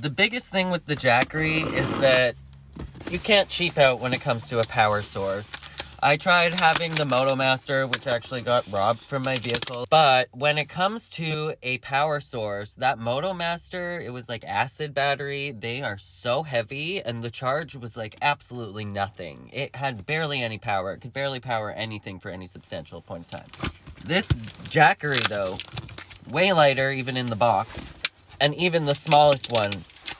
The biggest thing with the Jackery is that you can't cheap out when it comes to a power source. I tried having the Motomaster, which actually got robbed from my vehicle. But when it comes to a power source, that Motomaster, it was like acid battery. They are so heavy, and the charge was like absolutely nothing. It had barely any power. It could barely power anything for any substantial point of time. This Jackery, though, way lighter, even in the box. And even the smallest one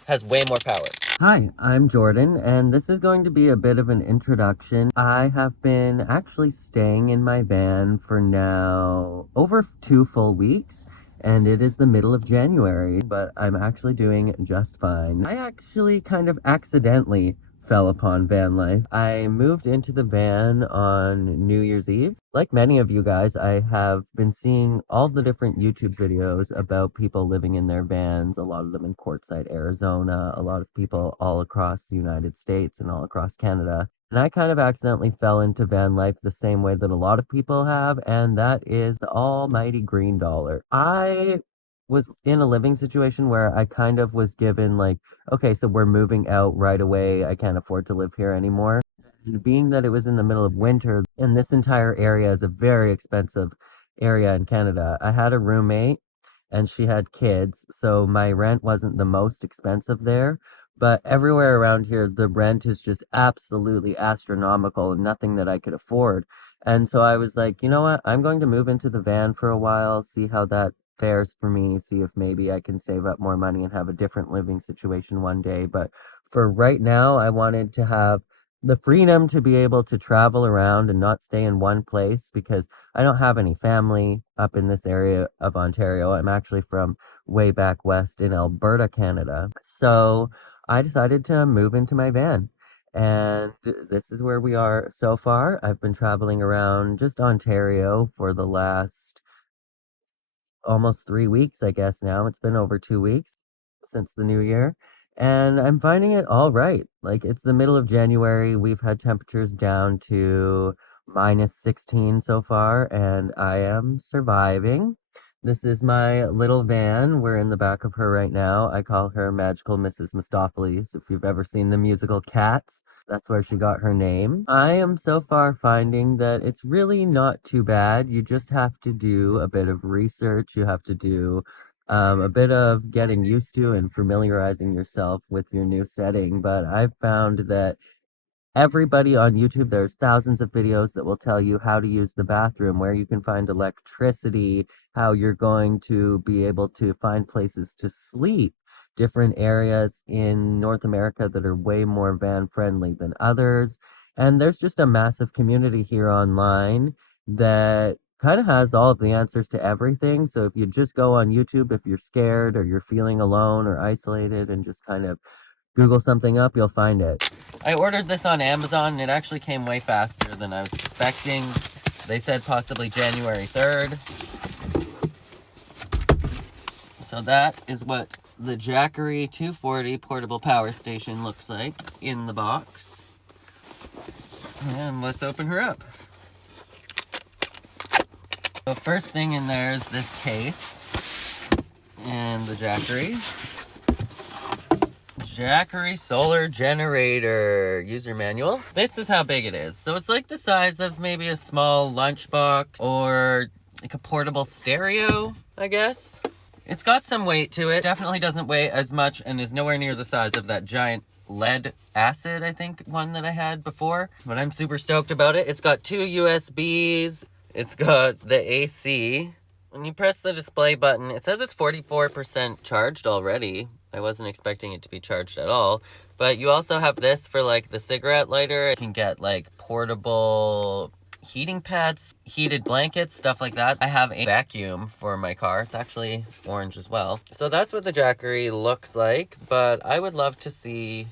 has way more power. Hi, I'm Jordan, and this is going to be a bit of an introduction. I have been actually staying in my van for now over 2 full weeks, and it is the middle of January, but I'm actually doing just fine. I actually kind of accidentally fell upon van life. I moved into the van on New Year's Eve. Like many of you guys, I have been seeing all the different YouTube videos about people living in their vans, a lot of them in Quartzsite, Arizona, a lot of people all across the United States and all across Canada. And I kind of accidentally fell into van life the same way that a lot of people have, and that is the almighty green dollar. I was in a living situation where I kind of was given like, okay, so we're moving out right away. I can't afford to live here anymore. And being that it was in the middle of winter, and this entire area is a very expensive area in Canada, I had a roommate and she had kids, so my rent wasn't the most expensive there. But everywhere around here, the rent is just absolutely astronomical and nothing that I could afford. And so I was like, you know what? I'm going to move into the van for a while, see how that fares for me, see if maybe I can save up more money and have a different living situation one day. But for right now, I wanted to have the freedom to be able to travel around and not stay in one place because I don't have any family up in this area of Ontario. I'm actually from way back west in Alberta, Canada. So I decided to move into my van. And this is where we are so far. I've been traveling around just Ontario for the last almost 3 weeks, I guess now. It's been over 2 weeks since the new year. And I'm finding it all right. Like, it's the middle of January. We've had temperatures down to -16 so far, and I am surviving. This is my little van. We're in the back of her right now. I call her Magical Mrs. Mistopheles. If you've ever seen the musical Cats, that's where she got her name. I am so far finding that it's really not too bad. You just have to do a bit of research. You have to do a bit of getting used to and familiarizing yourself with your new setting. But I've found that everybody on YouTube, there's thousands of videos that will tell you how to use the bathroom, where you can find electricity, how you're going to be able to find places to sleep, different areas in North America that are way more van friendly than others. And there's just a massive community here online that kind of has all of the answers to everything. So if you just go on YouTube, if you're scared or you're feeling alone or isolated and just kind of Google something up, you'll find it. I ordered this on Amazon, and it actually came way faster than I was expecting. They said possibly January 3rd. So that is what the Jackery 240 portable power station looks like in the box. And let's open her up. The first thing in there is this case and the Jackery. Jackery solar generator user manual. This is how big it is. So it's like the size of maybe a small lunchbox or like a portable stereo, I guess. It's got some weight to it. Definitely doesn't weigh as much and is nowhere near the size of that giant lead acid, I think, one that I had before. But I'm super stoked about it. It's got 2 USBs. It's got the AC. When you press the display button, it says it's 44% charged already. I wasn't expecting it to be charged at all. But you also have this for like the cigarette lighter. You can get like portable heating pads, heated blankets, stuff like that. I have a vacuum for my car. It's actually orange as well. So that's what the Jackery looks like. But I would love to see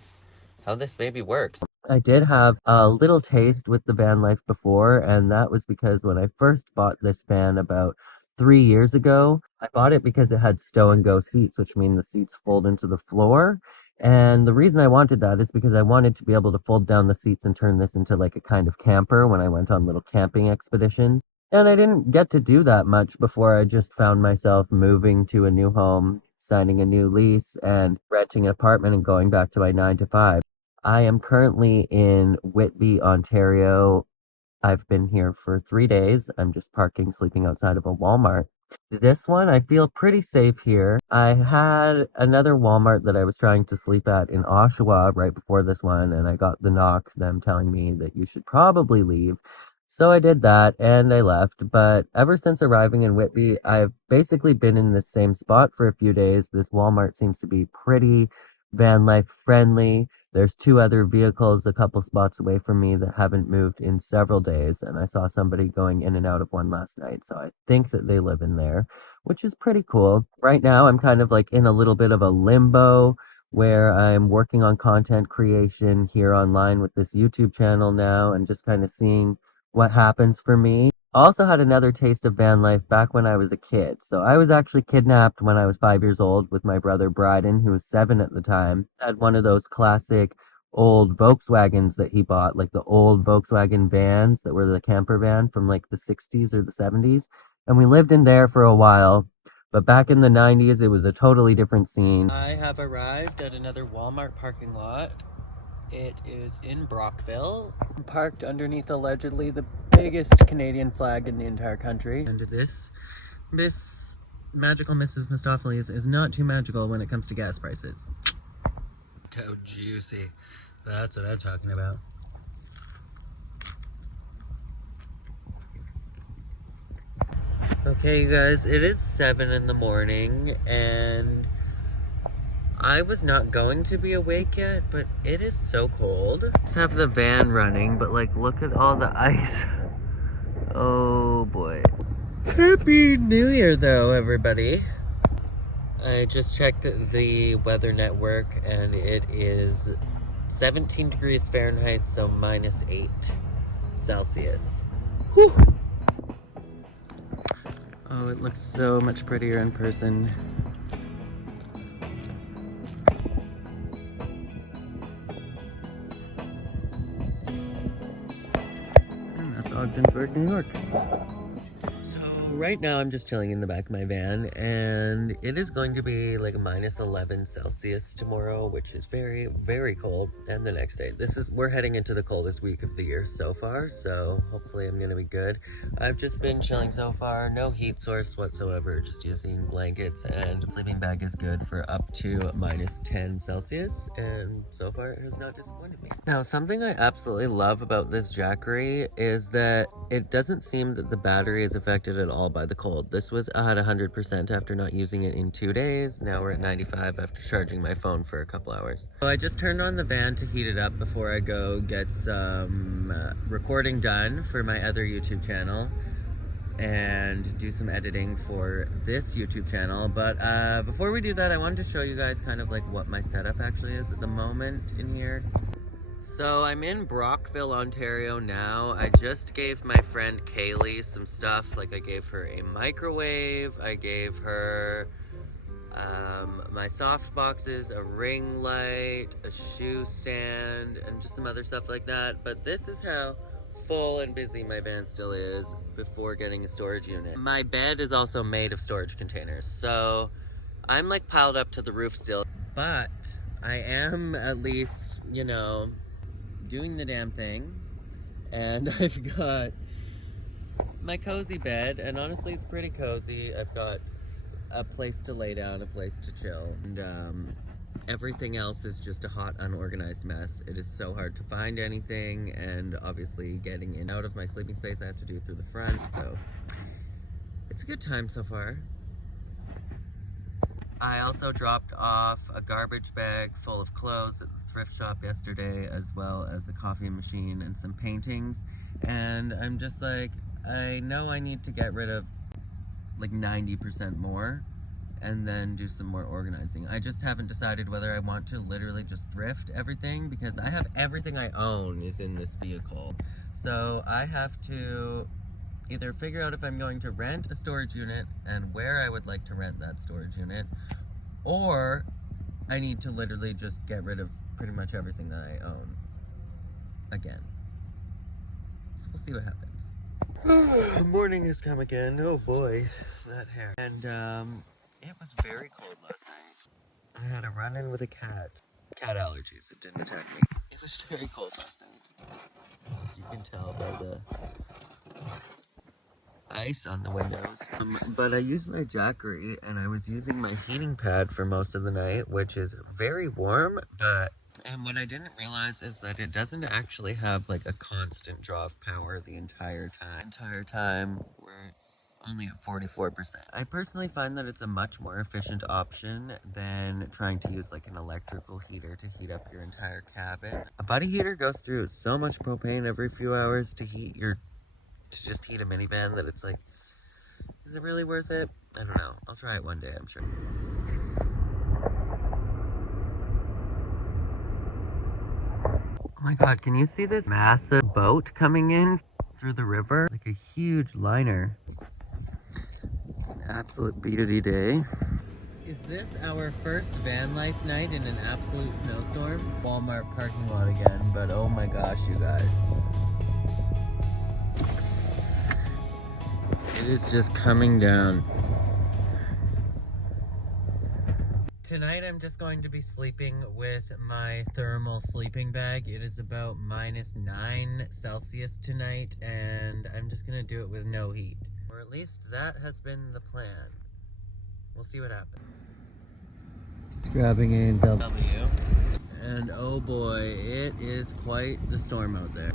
how this baby works. I did have a little taste with the van life before, and that was because when I first bought this van about 3 years ago, I bought it because it had stow and go seats, which mean the seats fold into the floor. And the reason I wanted that is because I wanted to be able to fold down the seats and turn this into like a kind of camper when I went on little camping expeditions. And I didn't get to do that much before I just found myself moving to a new home, signing a new lease and renting an apartment and going back to my 9 to 5. I am currently in Whitby, Ontario. I've been here for 3 days. I'm just parking, sleeping outside of a Walmart. This one, I feel pretty safe here. I had another Walmart that I was trying to sleep at in Oshawa right before this one, and I got the knock, them telling me that you should probably leave. So I did that, and I left. But ever since arriving in Whitby, I've basically been in the same spot for a few days. This Walmart seems to be pretty van life friendly. There's two other vehicles a couple spots away from me that haven't moved in several days, and I saw somebody going in and out of one last night, so I think that they live in there, which is pretty cool. Right now, I'm kind of like in a little bit of a limbo where I'm working on content creation here online with this YouTube channel now and just kind of seeing what happens for me. I also had another taste of van life back when I was a kid. So I was actually kidnapped when I was 5 years old with my brother Bryden, who was 7 at the time. Had one of those classic old Volkswagens that he bought, like the old Volkswagen vans that were the camper van from like the 60s or the 70s. And we lived in there for a while. But back in the 90s, it was a totally different scene. I have arrived at another Walmart parking lot. It is in Brockville. I'm parked underneath allegedly the biggest Canadian flag in the entire country. And this Miss Magical Mrs. Mistopheles is not too magical when it comes to gas prices. So juicy. That's what I'm talking about. Okay, you guys, it is 7 in the morning and I was not going to be awake yet, but it is so cold. Just have the van running, but like, look at all the ice. Oh boy. Happy New Year though, everybody. I just checked the weather network and it is 17 degrees Fahrenheit, so -8 Celsius. Whew. Oh, it looks so much prettier in person. Ogdensburg, New York. So right now I'm just chilling in the back of my van and it is going to be like -11 Celsius tomorrow, which is very, very cold. And the next day, we're heading into the coldest week of the year so far, so hopefully I'm gonna be good. I've just been chilling so far, no heat source whatsoever, just using blankets, and sleeping bag is good for up to -10 Celsius, and so far it has not disappointed me. Now, something I absolutely love about this Jackery is that it doesn't seem that the battery is affected at all by the cold. This was at 100% after not using it in 2 days. Now we're at 95 after charging my phone for a couple hours. So I just turned on the van to heat it up before I go get some recording done for my other YouTube channel and do some editing for this YouTube channel. But before we do that, I wanted to show you guys kind of like what my setup actually is at the moment in here. So I'm in Brockville, Ontario now. I just gave my friend Kaylee some stuff. Like I gave her a microwave, I gave her my soft boxes, a ring light, a shoe stand, and just some other stuff like that. But this is how full and busy my van still is before getting a storage unit. My bed is also made of storage containers, so I'm like piled up to the roof still. But I am at least, you know, doing the damn thing, and I've got my cozy bed, and honestly it's pretty cozy. I've got a place to lay down, a place to chill, and everything else is just a hot, unorganized mess. It is so hard to find anything, and obviously getting in and out of my sleeping space I have to do through the front, so it's a good time so far. I also dropped off a garbage bag full of clothes at the thrift shop yesterday, as well as a coffee machine and some paintings. And I'm just like, I know I need to get rid of like 90% more and then do some more organizing. I just haven't decided whether I want to literally just thrift everything, because I have everything I own is in this vehicle. So I have to either figure out if I'm going to rent a storage unit and where I would like to rent that storage unit, or I need to literally just get rid of pretty much everything that I own again. So we'll see what happens. Morning has come again. Oh boy, that hair. And It was very cold last night. I had a run-in with a cat. Cat allergies, it didn't attack me. It was very cold last night. As you can tell by the ice on the windows. But I used my Jackery and I was using my heating pad for most of the night, which is very warm, and what I didn't realize is that it doesn't actually have like a constant draw of power the entire time. We're only at 44%. I personally find that it's a much more efficient option than trying to use like an electrical heater to heat up your entire cabin. A buddy heater goes through so much propane every few hours to just heat a minivan that it's like, is it really worth it? I don't know. I'll try it one day, I'm sure. Oh my god, can you see this massive boat coming in through the river? Like a huge liner. An absolute beauty day. Is this our first van life night in an absolute snowstorm? Walmart parking lot again, but oh my gosh, you guys. It is just coming down. Tonight I'm just going to be sleeping with my thermal sleeping bag. It is about -9 Celsius tonight, and I'm just gonna do it with no heat. Or at least that has been the plan. We'll see what happens. Just grabbing A&W. And oh boy, it is quite the storm out there.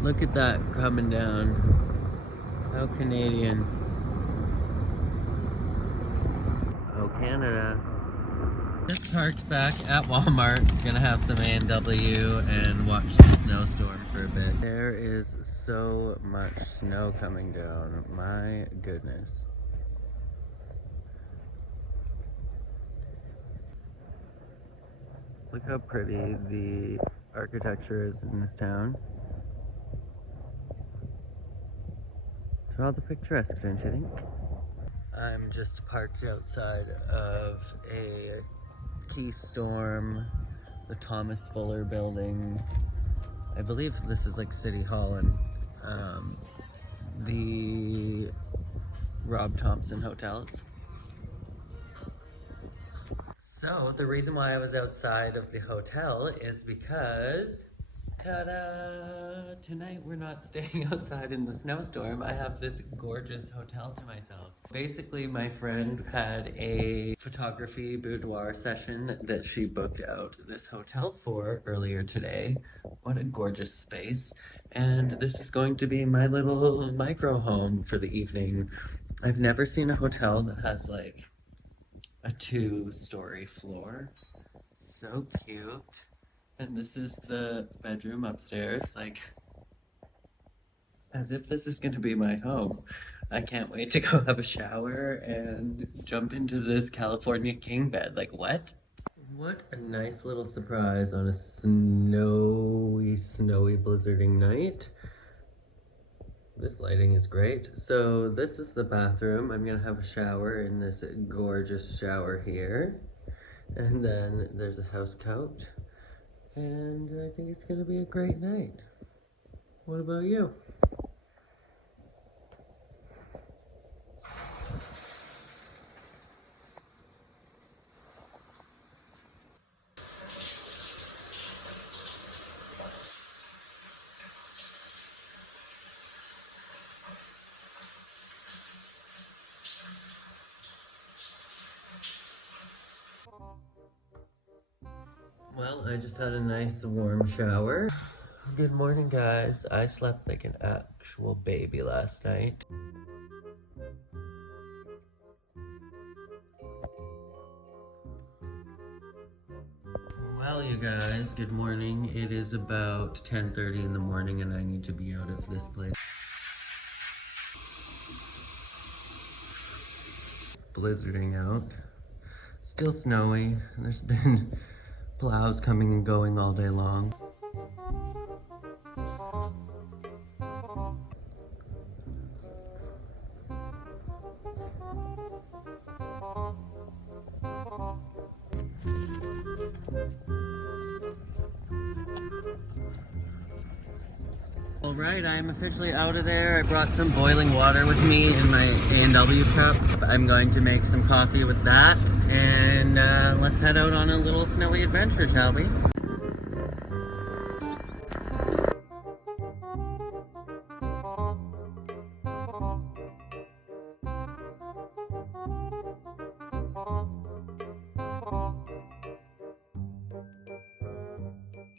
Look at that coming down. How Canadian. Oh, Canada. Just parked back at Walmart. Gonna have some A&W and watch the snowstorm for a bit. There is so much snow coming down. My goodness. Look how pretty the architecture is in this town. It's rather picturesque, don't you think? I'm just parked outside of a Keystorm, the Thomas Fuller building. I believe this is like City Hall and the Rob Thompson hotels. So the reason why I was outside of the hotel is because, ta-da! Tonight we're not staying outside in the snowstorm. I have this gorgeous hotel to myself. Basically, my friend had a photography boudoir session that she booked out this hotel for earlier today. What a gorgeous space. And this is going to be my little micro home for the evening. I've never seen a hotel that has like a 2-story floor. So cute. And this is the bedroom upstairs, like, as if this is gonna be my home. I can't wait to go have a shower and jump into this California king bed. Like, what? What a nice little surprise on a snowy, blizzarding night. This lighting is great. So this is the bathroom. I'm gonna have a shower in this gorgeous shower here. And then there's a house couch. And I think it's gonna be a great night. What about you? Well, I just had a nice warm shower. Good morning, guys. I slept like an actual baby last night. Well, you guys, good morning. It is about 10:30 in the morning and I need to be out of this place. Blizzarding out. Still snowy. There's been plows coming and going all day long. Alright, I'm officially out of there. I brought some boiling water with me in my A&W cup. I'm going to make some coffee with that, and let's head out on a little snowy adventure, shall we?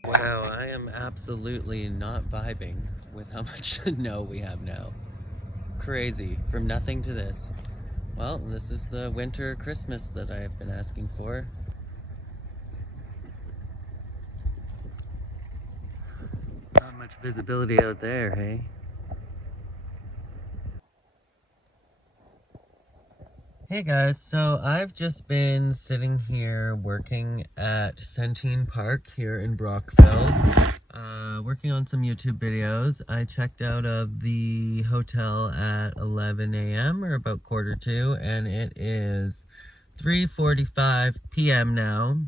Wow, I am absolutely not vibing with how much snow we have now. Crazy, from nothing to this. Well, this is the winter Christmas that I have been asking for. Not much visibility out there, hey? Hey guys, so I've just been sitting here working at Centene Park here in Brockville, working on some YouTube videos. I checked out of the hotel at 11 a.m. or about 1:45, and it is 3:45 p.m. now.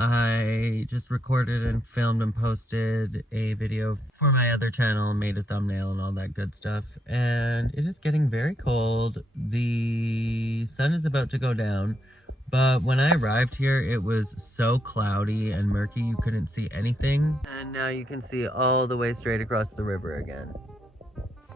I just recorded and filmed and posted a video for my other channel, made a thumbnail and all that good stuff, and it is getting very cold. The sun is about to go down, but when I arrived here it was so cloudy and murky you couldn't see anything, and now you can see all the way straight across the river again.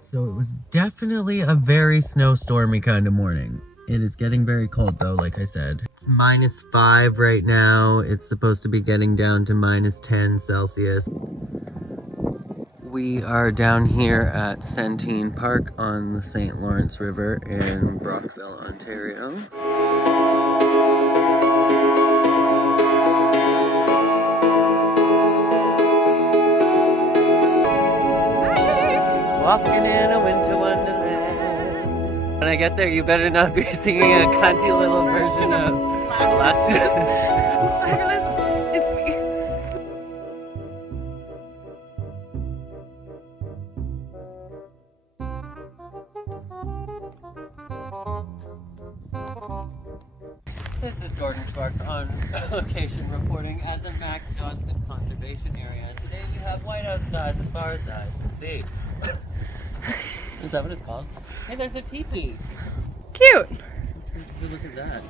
So it was definitely a very snowstormy kind of morning. It is getting very cold though, like I said. It's -5 right now. It's supposed to be getting down to -10 Celsius. We are down here at Centene Park on the St. Lawrence River in Brockville, Ontario. Walking in a winter wonderland. When I get there, you better not be singing a cunty little version of Last Fabulous. It's me. This is Jordan Sparks on location reporting at the Mac Johnson Conservation Area. Today we have whiteout skies as far as the eyes can see. Is that what it's called? Hey, there's a teepee. Cute. Let's go take a look at that.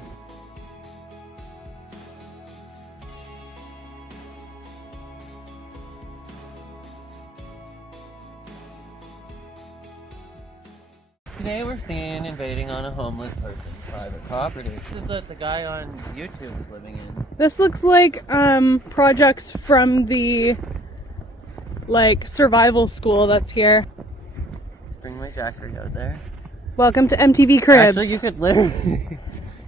Today we're seeing invading on a homeless person's private property. This is what the guy on YouTube is living in. This looks like projects from the survival school that's here. Bring my Jackery out there. Welcome to MTV Cribs. Actually, you could literally,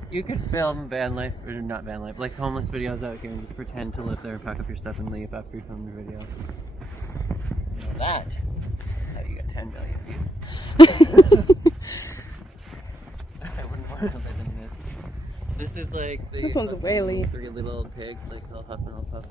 you could film van life, or not van life, like homeless videos out here and just pretend to live there, pack up your stuff and leave after you film your video. You know that is how you get 10 million views. I wouldn't want to live in this. This is like the This one's whaley. 3 little pigs, like they'll huff and I'll puff.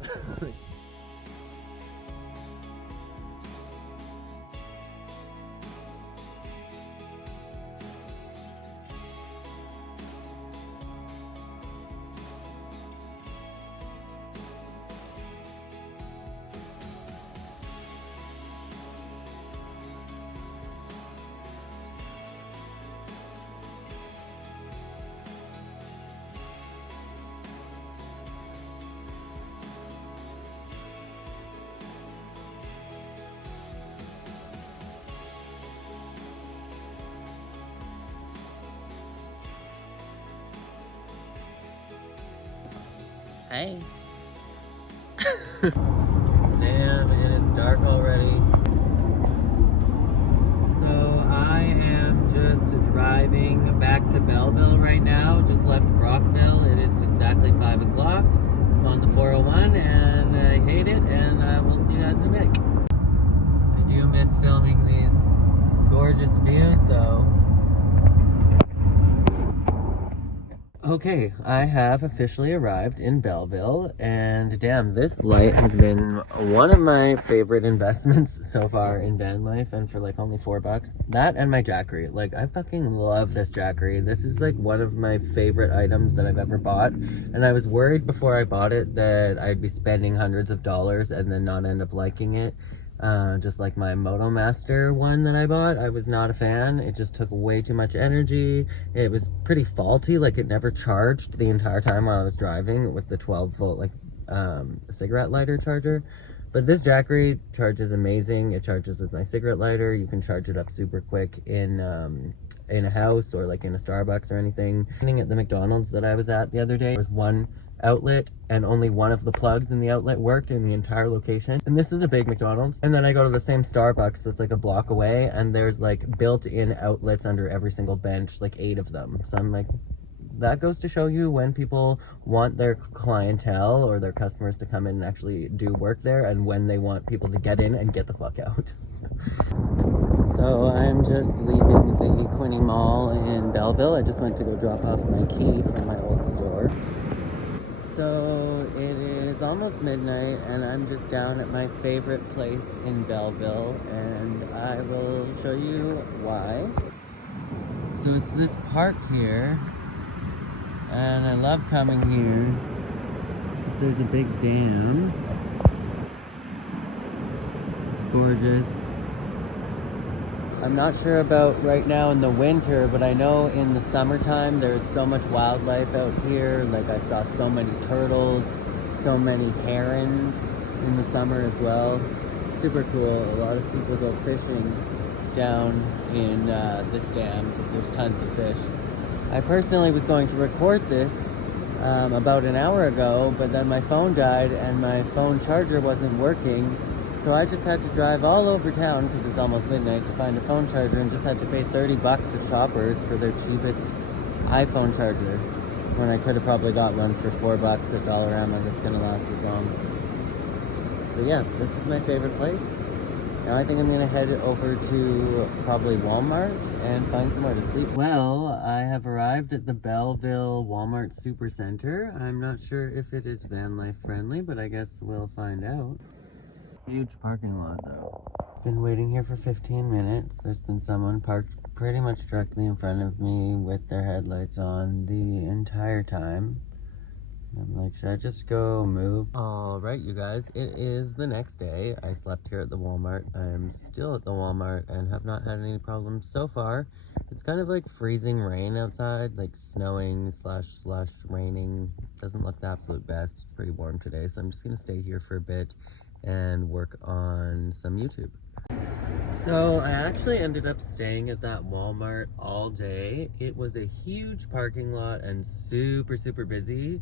Hey. Damn, it is dark already. So I am just driving back to Belleville right now. Just left Brockville. It is exactly 5 o'clock. I'm on the 401 and I hate it, and I will see you guys in a bit. I do miss filming these gorgeous views though. Okay, I have officially arrived in Belleville, and damn, this light has been one of my favorite investments so far in van life, and for like only $4. That and my Jackery. Like, I fucking love this Jackery. This is like one of my favorite items that I've ever bought, and I was worried before I bought it that I'd be spending hundreds of dollars and then not end up liking it. Just like my Motomaster one that I bought, I was not a fan. It just took way too much energy. It was pretty faulty, like it never charged the entire time while I was driving with the 12-volt like cigarette lighter charger. But this Jackery charges amazing. It charges with my cigarette lighter. You can charge it up super quick in a house or like in a Starbucks or anything. At the McDonald's that I was at the other day, there was one outlet and only one of the plugs in the outlet worked in the entire location. And this is a big McDonald's. And then I go to the same Starbucks that's like a block away, and there's like built-in outlets under every single bench, like 8 of them. So I'm like, that goes to show you when people want their clientele or their customers to come in and actually do work there, and when they want people to get in and get the fuck out. So I'm just leaving the Quinny Mall in Belleville. I just went to go drop off my key from my old store. So it is almost midnight and I'm just down at my favorite place in Belleville, and I will show you why. So it's this park here, and I love coming here. There's a big dam. It's gorgeous. I'm not sure about right now in the winter, but I know in the summertime there's so much wildlife out here. Like I saw so many turtles, so many herons in the summer as well. Super cool. A lot of people go fishing down in this dam because there's tons of fish. I personally was going to record this about an hour ago, but then my phone died and my phone charger wasn't working. So I just had to drive all over town, because it's almost midnight, to find a phone charger, and just had to pay $30 at Shoppers for their cheapest iPhone charger, when I could have probably got one for $4 at Dollarama that's going to last as long. But yeah, this is my favorite place. Now I think I'm going to head over to probably Walmart and find somewhere to sleep. Well, I have arrived at the Belleville Walmart Supercenter. I'm not sure if it is van life friendly, but I guess we'll find out. Huge parking lot though. Been waiting here for 15 minutes. There's been someone parked pretty much directly in front of me with their headlights on the entire time. I'm like, should I just go move? Alright, you guys, it is the next day. I slept here at the Walmart. I'm still at the Walmart and have not had any problems so far. It's kind of like freezing rain outside, like snowing slash raining. Doesn't look the absolute best. It's pretty warm today, so I'm just gonna stay here for a bit and work on some YouTube. So I actually ended up staying at that Walmart all day. It was a huge parking lot and super busy,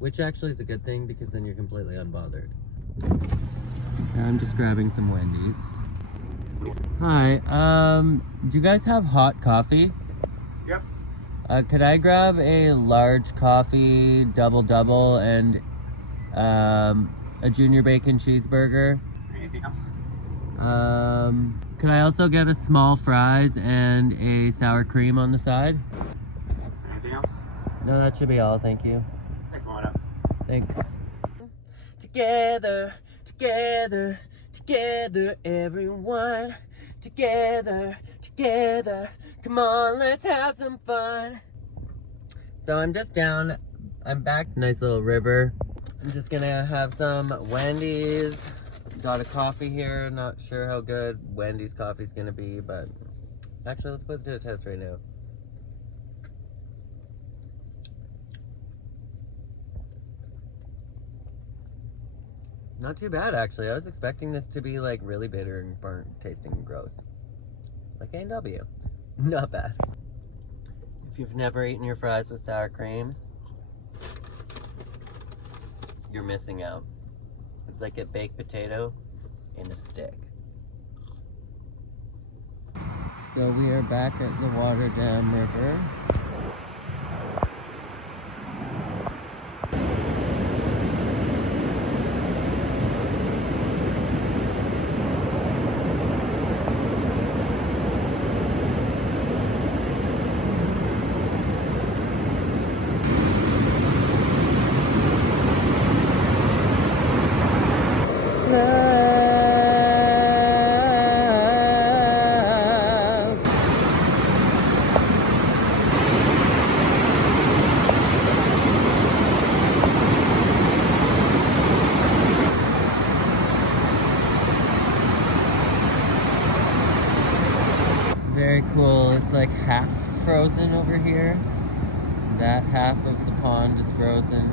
which actually is a good thing because then you're completely unbothered. I'm just grabbing some Wendy's. Hi, do you guys have hot coffee? Yep. Could I grab a large coffee, double, and a junior bacon cheeseburger? Anything else? Could I also get a small fries and a sour cream on the side? Anything else? No, that should be all, thank you. Come on up. Thanks. Together, everyone. Together, come on, let's have some fun. So I'm just down, I'm back. Nice little river. I'm just gonna have some Wendy's. Got a coffee here. Not sure how good Wendy's coffee's gonna be, but actually let's put it to a test right now. Not too bad, actually. I was expecting this to be like really bitter and burnt tasting and gross. Like A&W. Not bad. If you've never eaten your fries with sour cream, you're missing out. It's like a baked potato in a stick. So we are back at the Water Dam River. cool. It's like half frozen over here. That half of the pond is frozen.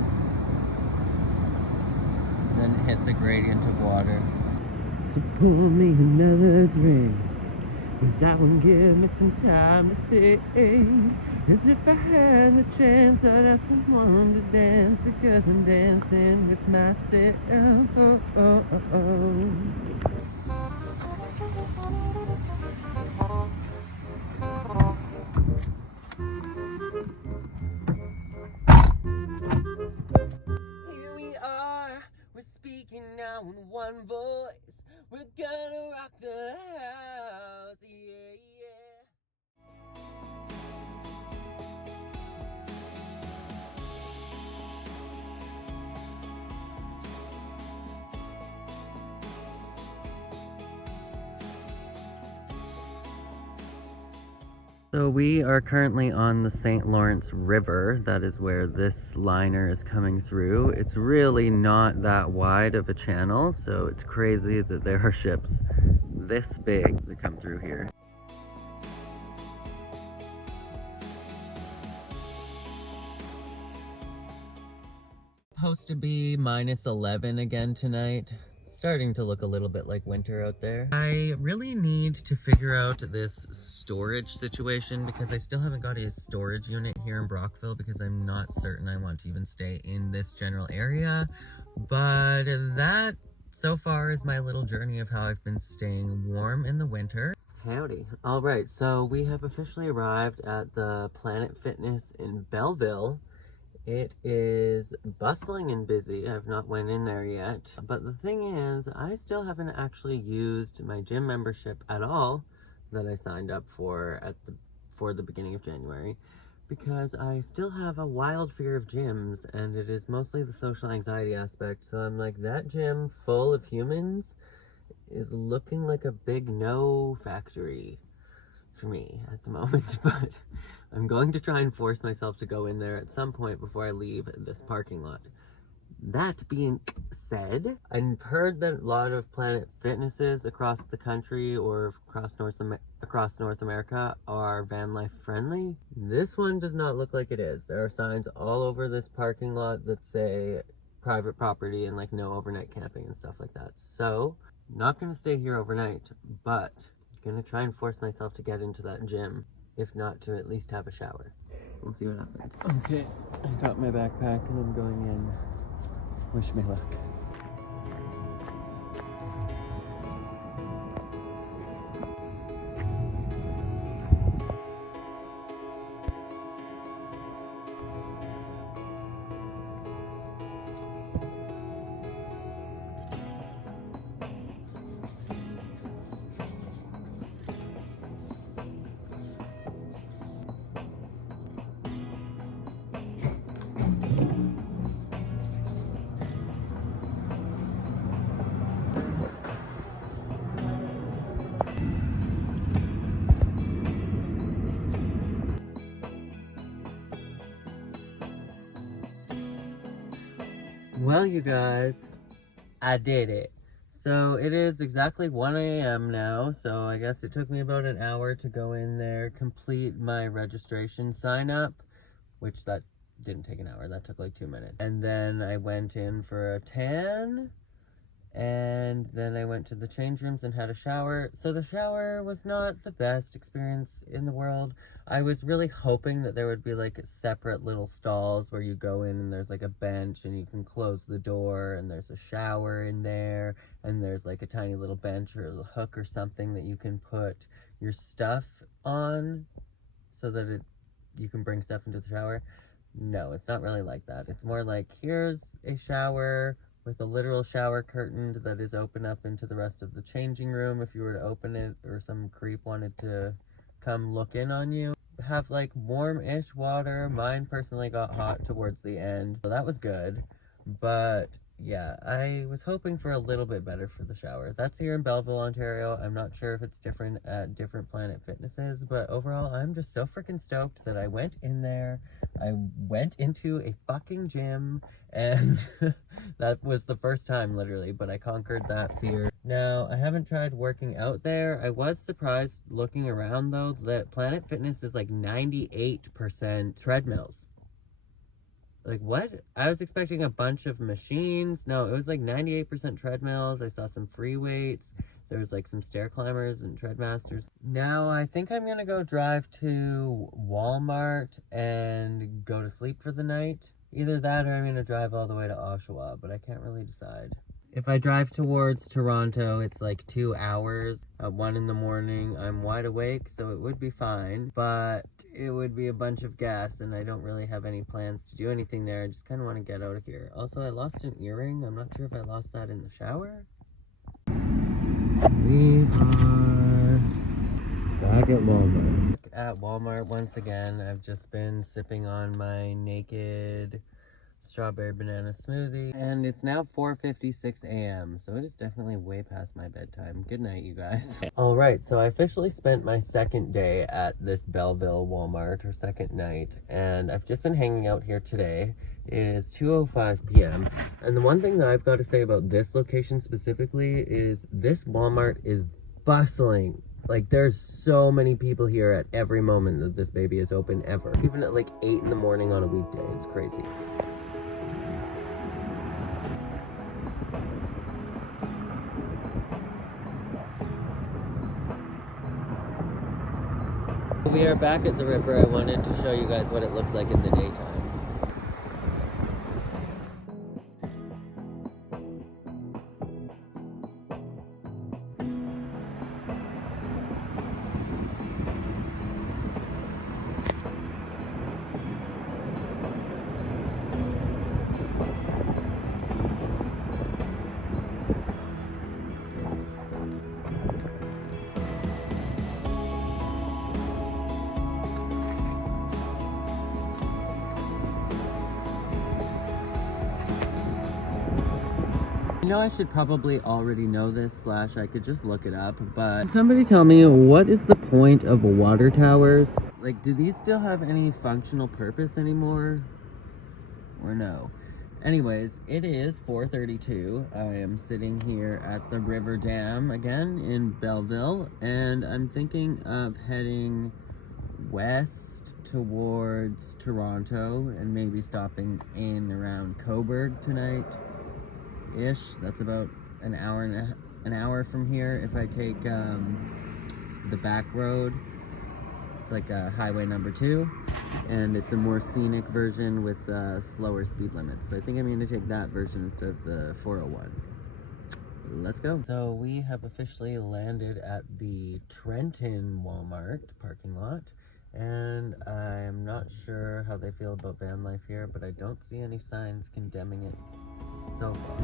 Then it hits a gradient of water. So pour me another drink, 'cause that one give me some time to think. As if I had the chance, I'd ask someone to dance, because I'm dancing with myself. Oh, oh, oh, oh. Here we are, we're speaking now in one voice. We're gonna rock the house, yeah, yeah. So we are currently on the St. Lawrence River. That is where this liner is coming through. It's really not that wide of a channel, so it's crazy that there are ships this big that come through here. Supposed to be minus 11 again tonight. Starting to look a little bit like winter out there. I really need to figure out this storage situation, because I still haven't got a storage unit here in Brockville, because I'm not certain I want to even stay in this general area. But that so far is my little journey of how I've been staying warm in the winter. Howdy. All right, so we have officially arrived at the Planet Fitness in Belleville. It is bustling and busy. I've not went in there yet. But the thing is, I still haven't actually used my gym membership at all that I signed up for the beginning of January, because I still have a wild fear of gyms, and it is mostly the social anxiety aspect. So I'm like, that gym full of humans is looking like a big no factory for me at the moment, but I'm going to try and force myself to go in there at some point before I leave this parking lot. That being said, I've heard that a lot of Planet Fitnesses across the country or across North America are van life friendly. This one does not look like it is. There are signs all over this parking lot that say private property and like no overnight camping and stuff like that. So, not gonna stay here overnight, but gonna try and force myself to get into that gym, if not to at least have a shower. We'll see what happens. Okay, I got my backpack and I'm going in. Wish me luck. Well, you guys, I did it. So it is exactly 1 a.m. now, so I guess it took me about an hour to go in there, complete my registration sign up, which that didn't take an hour, that took like 2 minutes. And then I went in for a tan, and then I went to the change rooms and had a shower. So the shower was not the best experience in the world. I was really hoping that there would be like separate little stalls where you go in and there's like a bench and you can close the door and there's a shower in there and there's like a tiny little bench or a hook or something that you can put your stuff on so that you can bring stuff into the shower. No, it's not really like that. It's more like, here's a shower with a literal shower curtain that is open up into the rest of the changing room if you were to open it or some creep wanted to come look in on you. Have like warm-ish water. Mine personally got hot towards the end, so that was good. But yeah, I was hoping for a little bit better for the shower. That's here in Belleville, Ontario. I'm not sure if it's different at different Planet Fitnesses, but overall, I'm just so freaking stoked that I went in there. I went into a fucking gym, and that was the first time, literally, but I conquered that fear. Now, I haven't tried working out there. I was surprised looking around though that Planet Fitness is like 98% treadmills. Like, what? I was expecting a bunch of machines. No, it was like 98% treadmills. I saw some free weights. There was like some stair climbers and treadmasters. Now, I think I'm gonna go drive to Walmart and go to sleep for the night. Either that or I'm gonna drive all the way to Oshawa, but I can't really decide. If I drive towards Toronto, it's like 2 hours. At 1 in the morning, I'm wide awake, so it would be fine. But it would be a bunch of gas, and I don't really have any plans to do anything there. I just kind of want to get out of here. Also, I lost an earring. I'm not sure if I lost that in the shower. We are back at Walmart. At Walmart once again. I've just been sipping on my Naked strawberry banana smoothie, and it's now 4:56 a.m. so it is definitely way past my bedtime. Good night, you guys. All right, so I officially spent my second day at this Belleville Walmart, or second night, and I've just been hanging out here today. It is 2:05 p.m. and the one thing that I've got to say about this location specifically is this Walmart is bustling. Like, there's so many people here at every moment that this baby is open ever. Even at like 8 in the morning on a weekday. It's crazy. We are back at the river. I wanted to show you guys what it looks like in the daytime. You know, I should probably already know this, / I could just look it up, but somebody tell me, what is the point of water towers? Like, do these still have any functional purpose anymore? Or no? Anyways, it is 4:32. I am sitting here at the River Dam again in Belleville, and I'm thinking of heading west towards Toronto and maybe stopping in around Cobourg tonight. That's about an hour from here if I take the back road. It's like highway number 2, and it's a more scenic version with slower speed limits. So I think I'm going to take that version instead of the 401. Let's go. So we have officially landed at the Trenton Walmart parking lot, and I'm not sure how they feel about van life here, but I don't see any signs condemning it so far.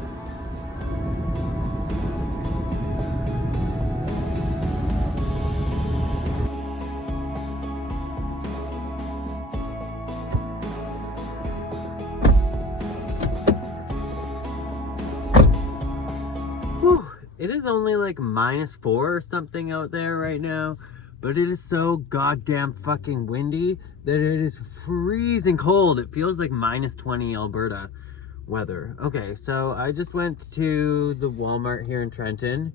Whew. It is only like -4 or something out there right now, but it is so goddamn fucking windy that it is freezing cold. It feels like -20 Alberta weather. Okay, so I just went to the Walmart here in Trenton.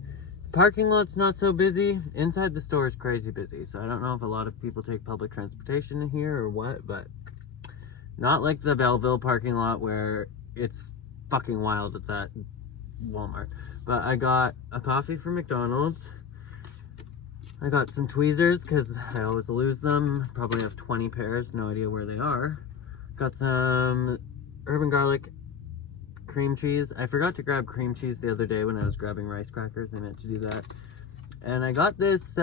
Parking lot's not so busy. Inside the store is crazy busy, so I don't know if a lot of people take public transportation in here or what, but not like the Belleville parking lot where it's fucking wild at that Walmart. But I got a coffee from McDonald's. I got some tweezers because I always lose them. Probably have 20 pairs, no idea where they are. Got some herb and garlic cream cheese. I forgot to grab cream cheese the other day when I was grabbing rice crackers. I meant to do that. And I got this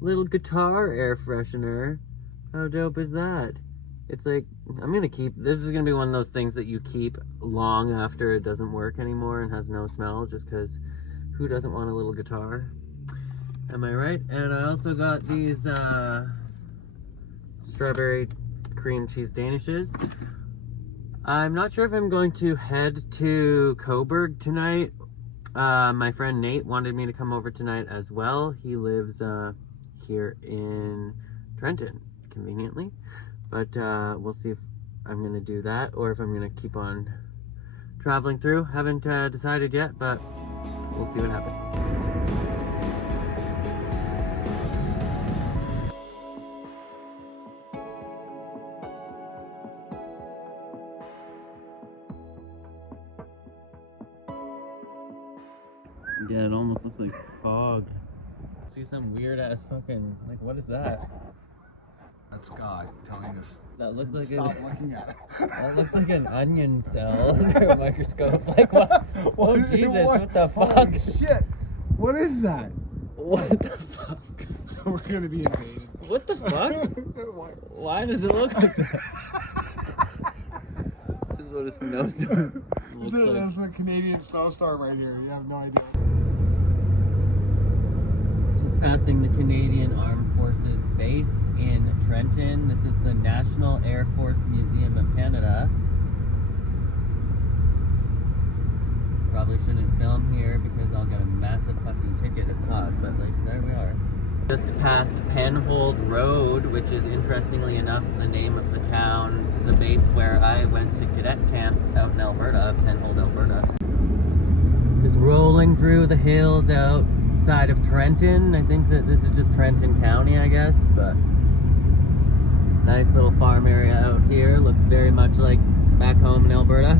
little guitar air freshener. How dope is that? It's like, I'm gonna keep, this is gonna be one of those things that you keep long after it doesn't work anymore and has no smell, just because who doesn't want a little guitar? Am I right? And I also got these strawberry cream cheese danishes. I'm not sure if I'm going to head to Cobourg tonight. My friend Nate wanted me to come over tonight as well. He lives here in Trenton, conveniently. But we'll see if I'm going to do that or if I'm going to keep on traveling through. Haven't decided yet, but We'll see what happens. Yeah, it almost looks like fog. See some weird ass fucking, like, what is that? That's God telling us. That looks like stop looking at it. That looks like an onion cell under a microscope. Like what? Oh Jesus! What the fuck? Holy shit! What is that? What the fuck? We're gonna be invaded. What the fuck? What? Why does it look like that? This is what a snowstorm looks like. This is a Canadian snowstorm right here. You have no idea. Just passing the Canadian Armed Forces base in Trenton. This is the National Air Force Museum of Canada. Probably shouldn't film here because I'll get a massive fucking ticket if caught, but like, there we are. Just past Penhold Road, which is interestingly enough the name of the town, the base where I went to cadet camp out in Alberta, Penhold, Alberta. Just rolling through the hills outside of Trenton. I think that this is just Trenton County, I guess, but nice little farm area out here. Looks very much like back home in Alberta.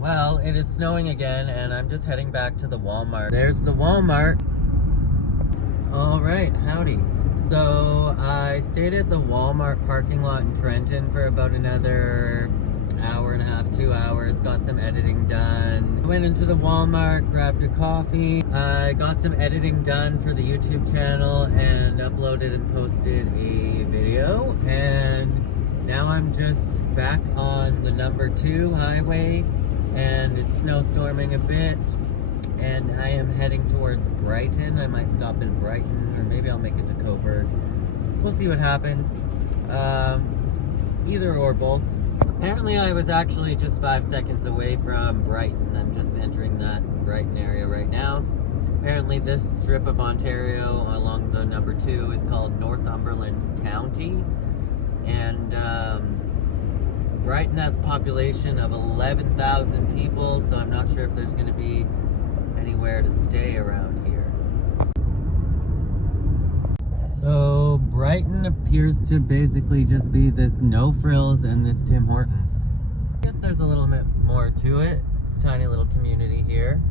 Well, it is snowing again, and I'm just heading back to the Walmart. There's the Walmart. All right, howdy. So I stayed at the Walmart parking lot in Trenton for about another hour and a half, 2 hours. Got some editing done. Went into the Walmart, grabbed a coffee. I got some editing done for the YouTube channel and uploaded and posted a video. And now I'm just back on the number 2 highway. And it's snowstorming a bit, and I am heading towards Brighton. I might stop in Brighton, or maybe I'll make it to Coburg. We'll see what happens. Either or both. Apparently I was actually just 5 seconds away from Brighton. I'm just entering that Brighton area right now. Apparently this strip of Ontario along the number 2 is called Northumberland County. And Brighton has a population of 11,000 people, so I'm not sure if there's going to be anywhere to stay around here. So Brighton appears to basically just be this No Frills and this Tim Hortons. I guess there's a little bit more to it. It's a tiny little community here.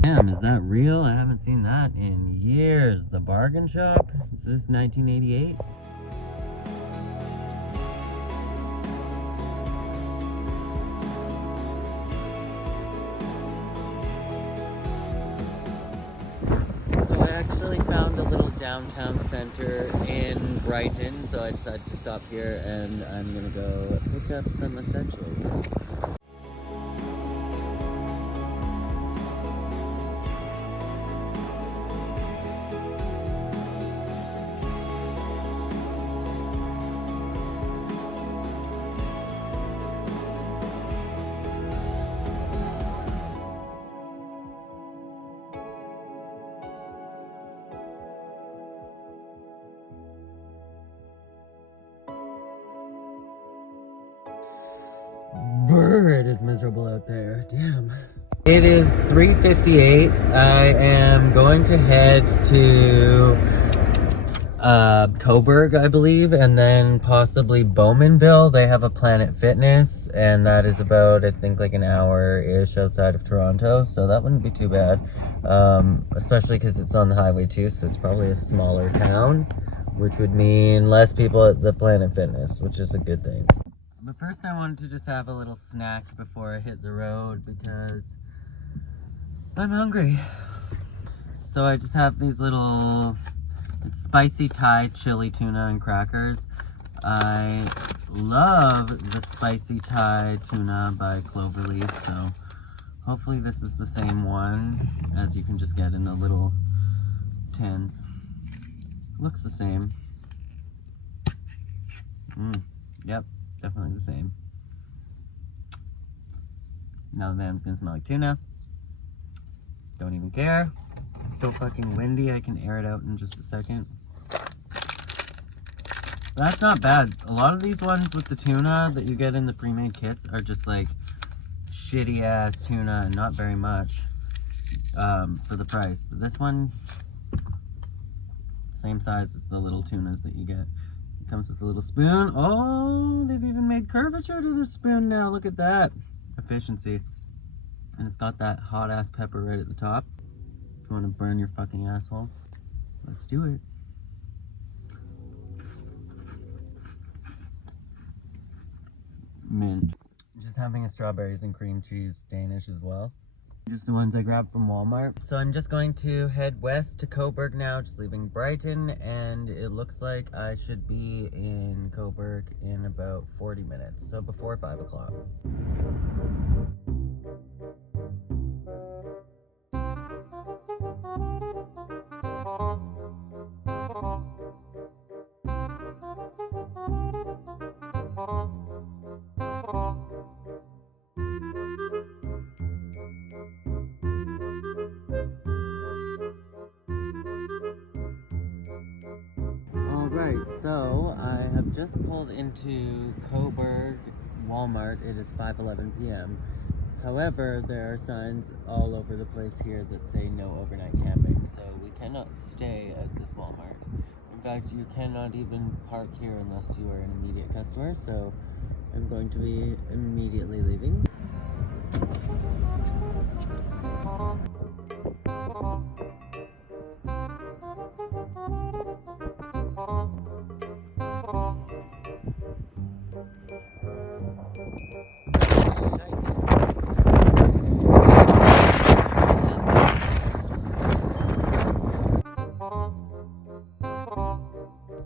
Damn, is that real? I haven't seen that in years. The bargain shop? Is this 1988? I actually found a little downtown center in Brighton, so I decided to stop here and I'm gonna go pick up some essentials. Brr, it is miserable out there. Damn. It is 3:58. I am going to head to Coburg, I believe, and then possibly Bowmanville. They have a Planet Fitness, and that is about, I think, like an hour-ish outside of Toronto, so that wouldn't be too bad. Especially because it's on the highway too, so it's probably a smaller town, which would mean less people at the Planet Fitness, which is a good thing. But first I wanted to just have a little snack before I hit the road because I'm hungry. So I just have these little spicy Thai chili tuna and crackers. I love the spicy Thai tuna by Cloverleaf, so hopefully this is the same one as you can just get in the little tins. Looks the same. Yep, definitely the same. Now the van's gonna smell like tuna. Don't even care. It's so fucking windy, I can air it out in just a second. That's not bad. A lot of these ones with the tuna that you get in the pre-made kits are just like shitty ass tuna and not very much for the price. But this one, same size as the little tunas that you get. It comes with a little spoon. Oh, they've even made curvature to the spoon now. Look at that. Efficiency. And it's got that hot ass pepper right at the top. If you want to burn your fucking asshole, let's do it. Mint. Just having a strawberries and cream cheese Danish as well. Just the ones I grabbed from Walmart. So I'm just going to head west to Coburg now, just leaving Brighton, and it looks like I should be in Coburg in about 40 minutes, so before 5 o'clock. Alright, so I have just pulled into Coburg Walmart. It is 5:11 p.m. However, there are signs all over the place here that say no overnight camping, so we cannot stay at this Walmart. In fact, you cannot even park here unless you are an immediate customer, so I'm going to be immediately leaving.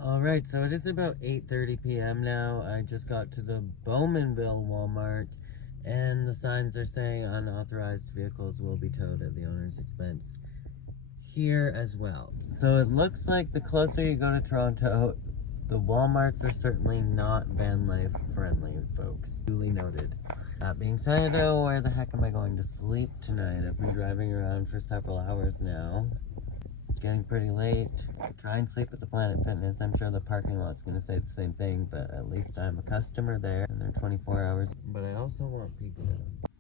Alright, so it is about 8:30 p.m. now. I just got to the Bowmanville Walmart, and the signs are saying unauthorized vehicles will be towed at the owner's expense here as well. So it looks like the closer you go to Toronto, the Walmarts are certainly not van life friendly, folks. Duly noted. That being said, oh, where the heck am I going to sleep tonight? I've been driving around for several hours now. It's getting pretty late. Try and sleep at the Planet Fitness. I'm sure the parking lot's gonna say the same thing, but at least I'm a customer there and they're 24 hours. But I also want pizza.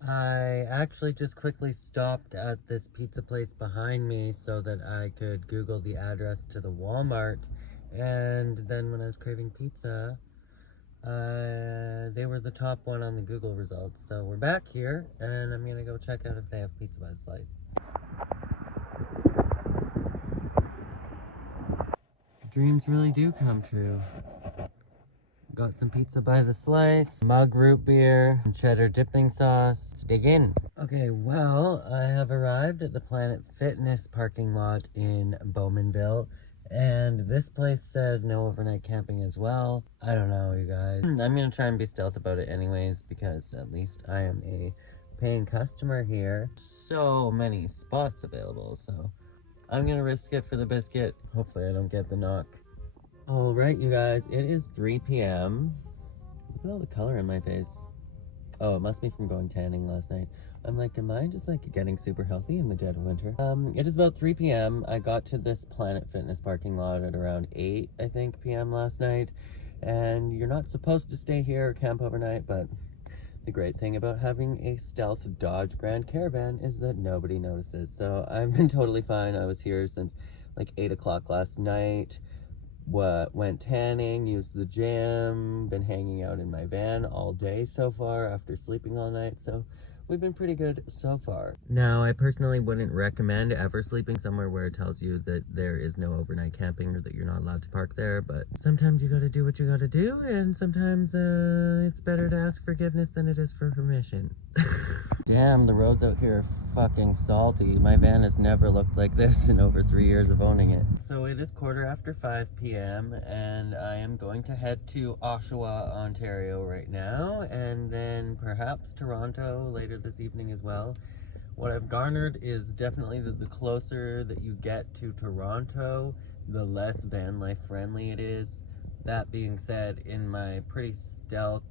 I actually just quickly stopped at this pizza place behind me so that I could Google the address to the Walmart, and then when I was craving pizza, they were the top one on the Google results. So we're back here and I'm gonna go check out if they have pizza by the slice. Dreams really do come true. Got some pizza by the slice, mug root beer, and cheddar dipping sauce. Let's dig in. Okay, well, I have arrived at the Planet Fitness parking lot in Bowmanville, and this place says no overnight camping as well. I don't know, you guys. I'm gonna try and be stealth about it anyways, because at least I am a paying customer here. So many spots available, so I'm gonna risk it for the biscuit. Hopefully I don't get the knock. Alright, you guys, it is 3 p.m. Look at all the color in my face. Oh, it must be from going tanning last night. I'm like, am I just like getting super healthy in the dead of winter? It is about 3 p.m. I got to this Planet Fitness parking lot at around 8, I think, p.m. last night. And you're not supposed to stay here or camp overnight, but the great thing about having a stealth Dodge Grand Caravan is that nobody notices. So I've been totally fine. I was here since like 8 o'clock last night. Went tanning, used the gym, been hanging out in my van all day so far after sleeping all night, so we've been pretty good so far. Now, I personally wouldn't recommend ever sleeping somewhere where it tells you that there is no overnight camping or that you're not allowed to park there, but sometimes you gotta do what you gotta do, and sometimes it's better to ask forgiveness than it is for permission. Damn, the roads out here are fucking salty. My van has never looked like this in over 3 years of owning it. So it is 5:15 p.m. and I am going to head to Oshawa, Ontario right now, and then perhaps Toronto later this evening as well. What I've garnered is definitely that the closer that you get to Toronto, the less van life friendly it is. That being said, in my pretty stealth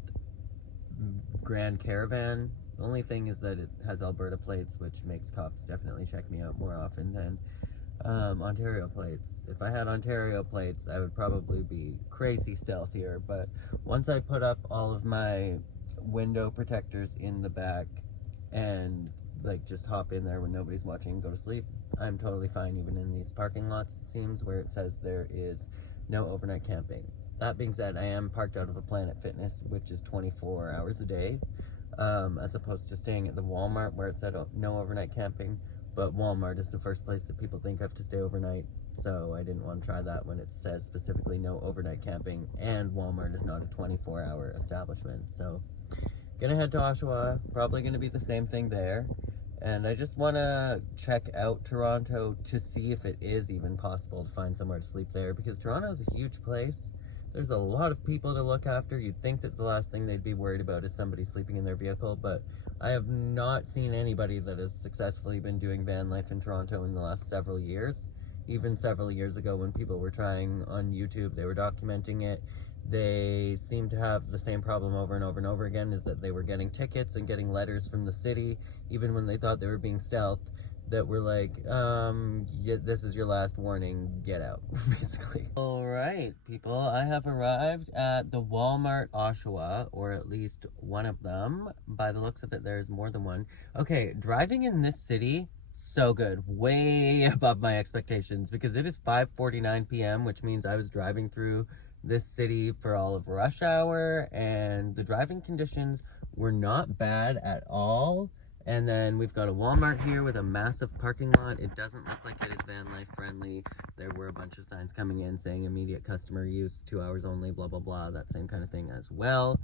Grand Caravan, the only thing is that it has Alberta plates, which makes cops definitely check me out more often than Ontario plates. If I had Ontario plates, I would probably be crazy stealthier, but once I put up all of my window protectors in the back and like just hop in there when nobody's watching and go to sleep, I'm totally fine even in these parking lots, it seems, where it says there is no overnight camping. That being said, I am parked out of a Planet Fitness, which is 24 hours a day, as opposed to staying at the Walmart where it said no overnight camping. But Walmart is the first place that people think of to stay overnight, so I didn't want to try that when it says specifically no overnight camping, and Walmart is not a 24-hour establishment. So gonna head to Oshawa, probably gonna be the same thing there. And I just want to check out Toronto to see if it is even possible to find somewhere to sleep there, because Toronto is a huge place. There's a lot of people to look after. You'd think that the last thing they'd be worried about is somebody sleeping in their vehicle, but I have not seen anybody that has successfully been doing van life in Toronto in the last several years. Even several years ago when people were trying on YouTube, they were documenting it. They seemed to have the same problem over and over and over again, is that they were getting tickets and getting letters from the city, even when they thought they were being stealthed, that were like, yeah, this is your last warning, get out, basically. All right, people, I have arrived at the Walmart Oshawa, or at least one of them. By the looks of it, there's more than one. Okay, driving in this city, so good, way above my expectations, because it is 5:49 p.m., which means I was driving through this city for all of rush hour, and the driving conditions were not bad at all. And then we've got a Walmart here with a massive parking lot. It doesn't look like it is van life friendly. There were a bunch of signs coming in saying immediate customer use, 2 hours only, blah, blah, blah, that same kind of thing as well.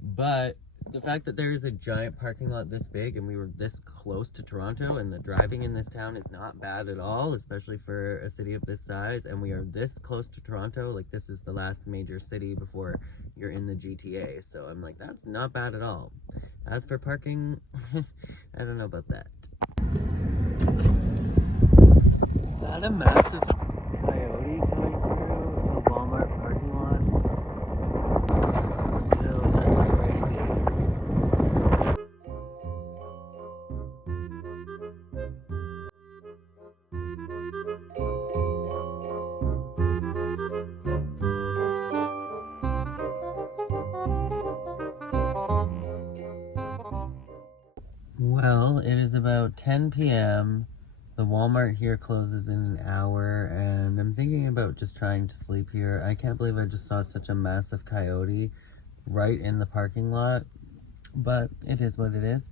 But the fact that there is a giant parking lot this big and we were this close to Toronto, and the driving in this town is not bad at all, especially for a city of this size, and we are this close to Toronto, like this is the last major city before you're in the GTA, so I'm like, that's not bad at all. As for parking, I don't know about that. Is that a massive coyote coming through the Walmart parking lot? No, that's crazy. Well, it is about 10 p.m. The Walmart here closes in an hour, and I'm thinking about just trying to sleep here. I can't believe I just saw such a massive coyote right in the parking lot, but it is what it is.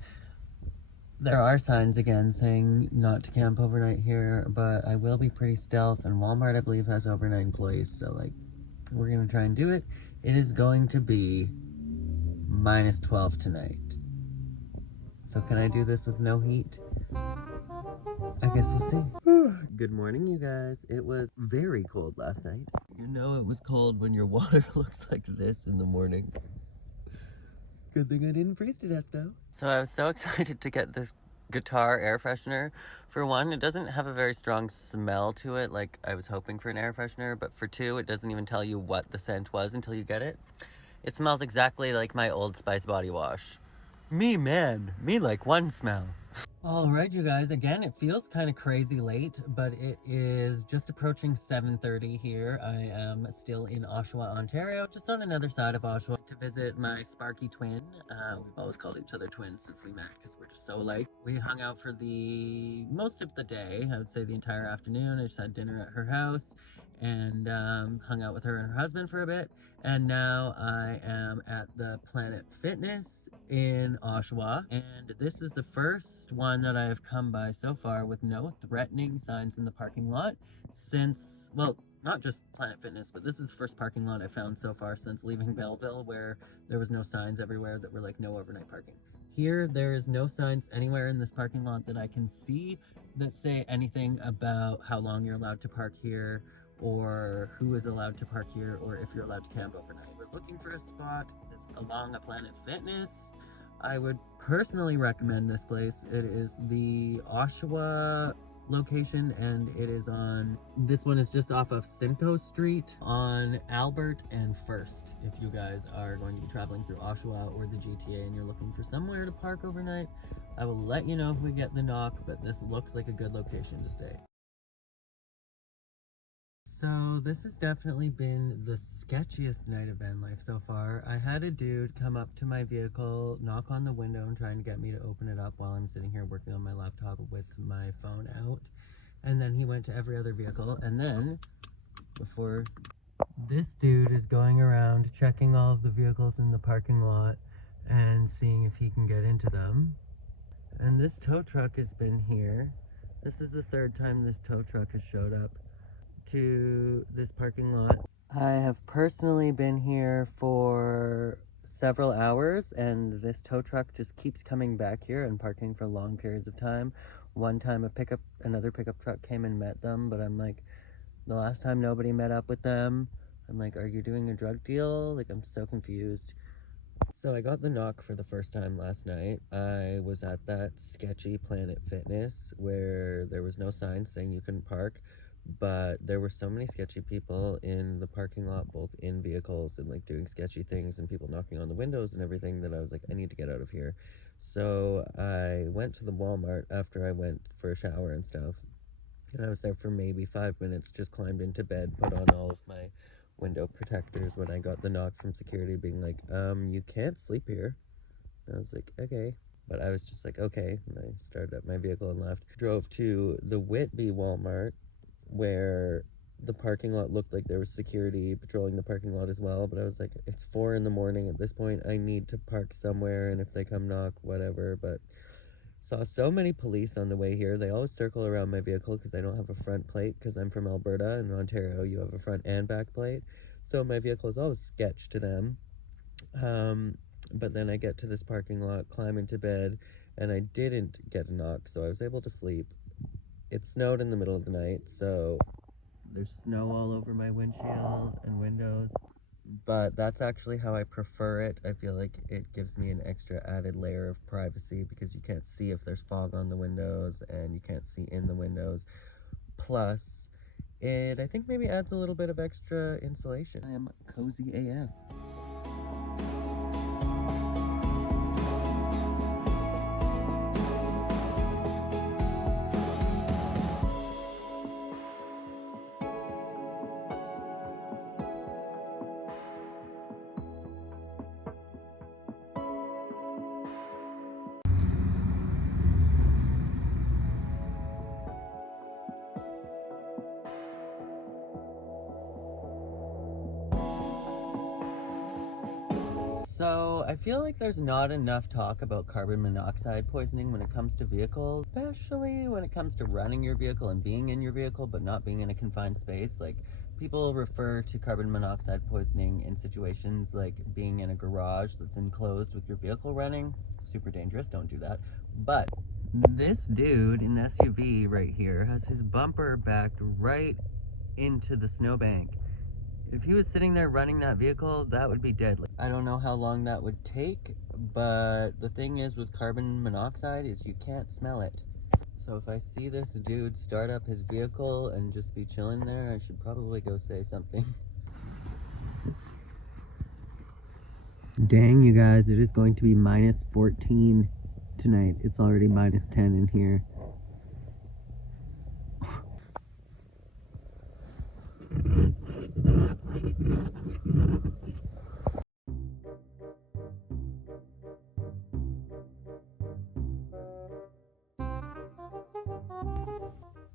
There are signs again saying not to camp overnight here, but I will be pretty stealth, and Walmart, I believe, has overnight employees, so like, we're gonna try and do it. It is going to be -12 tonight. So can I do this with no heat? I guess we'll see. Good morning, you guys. It was very cold last night. You know it was cold when your water looks like this in the morning. Good thing I didn't freeze to death, though. So I was so excited to get this guitar air freshener. For one, it doesn't have a very strong smell to it, like I was hoping for an air freshener, but for two, it doesn't even tell you what the scent was until you get it. It smells exactly like my Old Spice body wash. Me like one smell. All right, you guys, again, it feels kind of crazy late, but it is just approaching 7:30 here. I am still in Oshawa, Ontario, just on another side of Oshawa, to visit my Sparky twin. We've always called each other twins since we met because we're just so alike. We hung out for the most of the day, I would say the entire afternoon. I just had dinner at her house and hung out with her and her husband for a bit. And now I am at the Planet Fitness in Oshawa, and this is the first one that I have come by so far with no threatening signs in the parking lot since, well, not just Planet Fitness, but this is the first parking lot I found so far since leaving Belleville, where there was no signs everywhere that were like no overnight parking. Here, there is no signs anywhere in this parking lot that I can see that say anything about how long you're allowed to park here, or who is allowed to park here, or if you're allowed to camp overnight. We're looking for a spot that's along a Planet Fitness. I would personally recommend this place. It is the Oshawa location, and it is on, this one is just off of Simcoe Street on Albert and First. If you guys are going to be traveling through Oshawa or the GTA and you're looking for somewhere to park overnight, I will let you know if we get the knock, but this looks like a good location to stay. So this has definitely been the sketchiest night of van life so far. I had a dude come up to my vehicle, knock on the window and trying to get me to open it up while I'm sitting here working on my laptop with my phone out. And then he went to every other vehicle. And then, before... This dude is going around checking all of the vehicles in the parking lot and seeing if he can get into them. And this tow truck has been here. This is the third time this tow truck has showed up to this parking lot. I have personally been here for several hours, and this tow truck just keeps coming back here and parking for long periods of time. One time another pickup truck came and met them, but I'm like, the last time nobody met up with them. I'm like, are you doing a drug deal? Like, I'm so confused. So I got the knock for the first time last night. I was at that sketchy Planet Fitness where there was no sign saying you couldn't park, but there were so many sketchy people in the parking lot, both in vehicles and like doing sketchy things and people knocking on the windows and everything, that I was like, I need to get out of here. So I went to the Walmart after I went for a shower and stuff, and I was there for maybe 5 minutes, just climbed into bed, put on all of my window protectors when I got the knock from security being like, you can't sleep here. And I was like, okay. But I was just like, okay. And I started up my vehicle and left. Drove to the Whitby Walmart, where the parking lot looked like there was security patrolling the parking lot as well. But I was like, it's 4 in the morning at this point. I need to park somewhere, and if they come knock, whatever. But saw so many police on the way here. They always circle around my vehicle because I don't have a front plate, because I'm from Alberta, and in Ontario you have a front and back plate. So my vehicle is always sketched to them. But then I get to this parking lot, climb into bed, and I didn't get a knock, so I was able to sleep. It snowed in the middle of the night, so there's snow all over my windshield and windows. But that's actually how I prefer it. I feel like it gives me an extra added layer of privacy because you can't see if there's fog on the windows and you can't see in the windows. Plus, it I think maybe adds a little bit of extra insulation. I am cozy AF. So I feel like there's not enough talk about carbon monoxide poisoning when it comes to vehicles, especially when it comes to running your vehicle and being in your vehicle but not being in a confined space. Like, people refer to carbon monoxide poisoning in situations like being in a garage that's enclosed with your vehicle running. Super dangerous, don't do that. But this dude in the SUV right here has his bumper backed right into the snowbank. If he was sitting there running that vehicle, that would be deadly. I don't know how long that would take, but the thing is with carbon monoxide is you can't smell it. So if I see this dude start up his vehicle and just be chilling there, I should probably go say something. Dang, you guys, it is going to be minus 14 tonight. It's already minus 10 in here.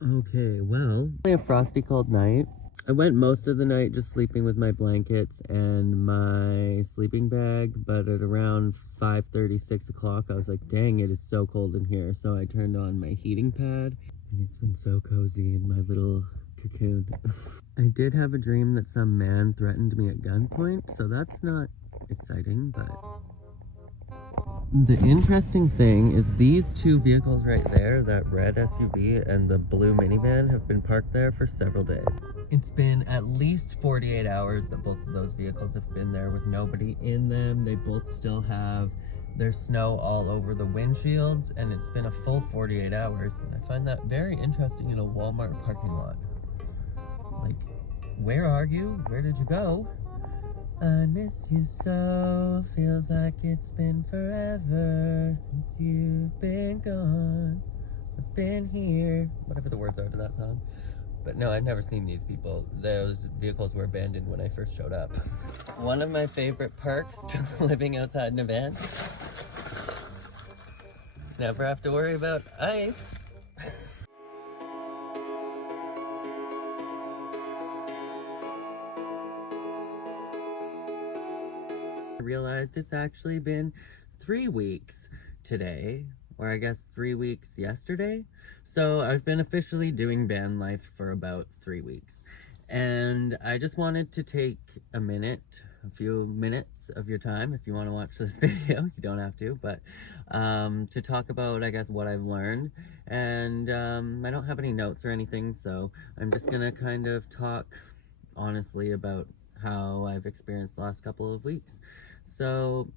Okay, well, a frosty cold night. I went most of the night just sleeping with my blankets and my sleeping bag, but at around 5:30, 6 o'clock, I was like, dang, it is so cold in here. So I turned on my heating pad, and it's been so cozy in my little cocoon. I did have a dream that some man threatened me at gunpoint, so that's not exciting, but The interesting thing is these two vehicles right there, that red SUV and the blue minivan, have been parked there for several days. It's been at least 48 hours that both of those vehicles have been there with nobody in them. They both still have their snow all over the windshields, and it's been a full 48 hours. And I find that very interesting in a Walmart parking lot. Like, where are you? Where did you go? I miss you so, feels like it's been forever since you've been gone. I've been here, whatever the words are to that song. But no, I've never seen these people. Those vehicles were abandoned when I first showed up. One of my favorite perks to living outside in a van, never have to worry about ice. I realized it's actually been 3 weeks today, or I guess 3 weeks yesterday. So I've been officially doing van life for about 3 weeks. And I just wanted to take a few minutes of your time, if you want to watch this video, you don't have to, but to talk about, I guess, what I've learned. And I don't have any notes or anything, so I'm just gonna kind of talk honestly about how I've experienced the last couple of weeks. So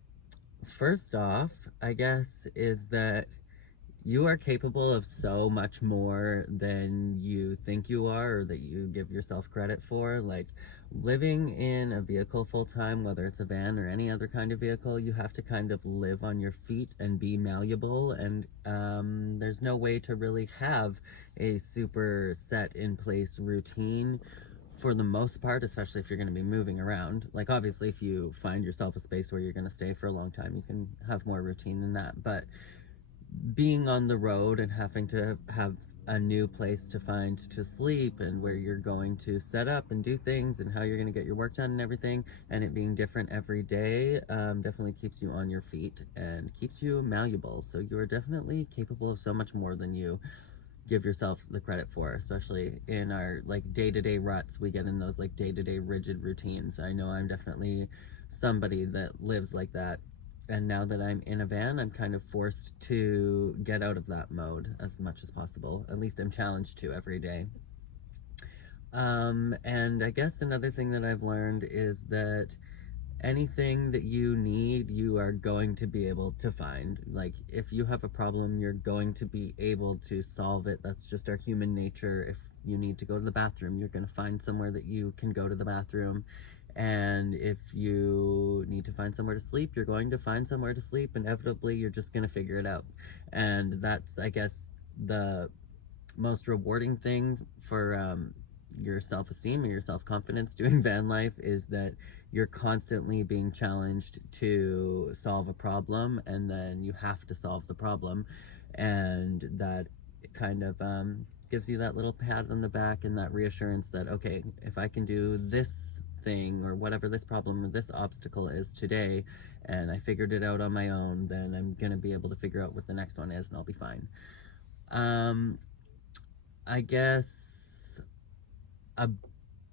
first off, I guess, is that you are capable of so much more than you think you are, or that you give yourself credit for. Like, living in a vehicle full-time, whether it's a van or any other kind of vehicle, you have to kind of live on your feet and be malleable, and there's no way to really have a super set in place routine for the most part, especially if you're going to be moving around. Like, obviously, if you find yourself a space where you're going to stay for a long time, you can have more routine than that. But being on the road and having to have a new place to find to sleep, and where you're going to set up and do things, and how you're going to get your work done and everything, and it being different every day, definitely keeps you on your feet and keeps you malleable. So you are definitely capable of so much more than you give yourself the credit for, especially in our like day-to-day ruts. We get in those like day-to-day rigid routines. I know I'm definitely somebody that lives like that, and now that I'm in a van, I'm kind of forced to get out of that mode as much as possible. At least I'm challenged to every day. And I guess another thing that I've learned is that anything that you need, you are going to be able to find. Like, if you have a problem, you're going to be able to solve it. That's just our human nature. If you need to go to the bathroom, you're going to find somewhere that you can go to the bathroom. And if you need to find somewhere to sleep, you're going to find somewhere to sleep. Inevitably, you're just going to figure it out. And that's, I guess, the most rewarding thing for your self-esteem and your self-confidence doing van life, is that you're constantly being challenged to solve a problem, and then you have to solve the problem, and that kind of gives you that little pat on the back and that reassurance that, okay, if I can do this thing or whatever this problem or this obstacle is today, and I figured it out on my own, then I'm gonna be able to figure out what the next one is, and I'll be fine. I guess a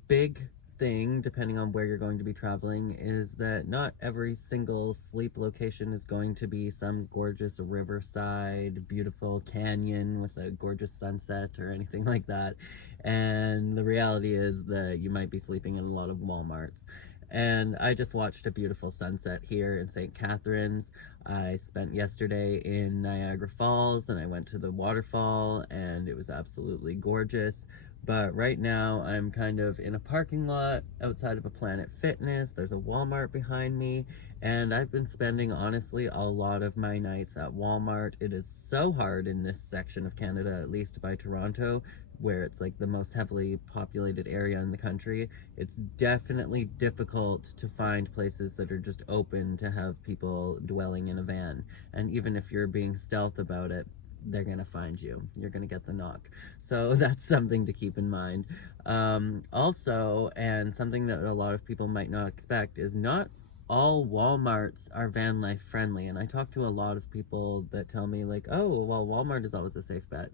big thing, depending on where you're going to be traveling, is that not every single sleep location is going to be some gorgeous riverside, beautiful canyon with a gorgeous sunset or anything like that. And the reality is that you might be sleeping in a lot of Walmarts. And I just watched a beautiful sunset here in St. Catharines. I spent yesterday in Niagara Falls, and I went to the waterfall, and it was absolutely gorgeous. But right now I'm kind of in a parking lot outside of a Planet Fitness. There's a Walmart behind me, and I've been spending, honestly, a lot of my nights at Walmart. It is so hard in this section of Canada, at least by Toronto, where it's like the most heavily populated area in the country. It's definitely difficult to find places that are just open to have people dwelling in a van. And even if you're being stealth about it, they're gonna find you. You're gonna get the knock. So that's something to keep in mind. Also, and something that a lot of people might not expect, is not all Walmarts are van life friendly. And I talk to a lot of people that tell me, like, oh, well, Walmart is always a safe bet.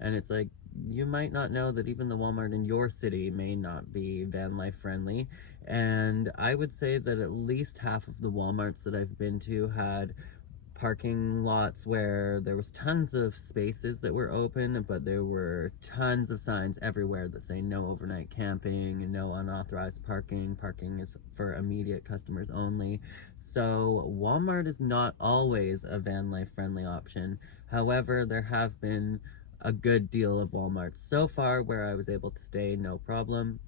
And it's like, you might not know that even the Walmart in your city may not be van life friendly. And I would say that at least half of the Walmarts that I've been to had parking lots where there was tons of spaces that were open, but there were tons of signs everywhere that say no overnight camping and no unauthorized parking. Parking is for immediate customers only. So Walmart is not always a van life friendly option. However, there have been a good deal of Walmarts so far where I was able to stay no problem,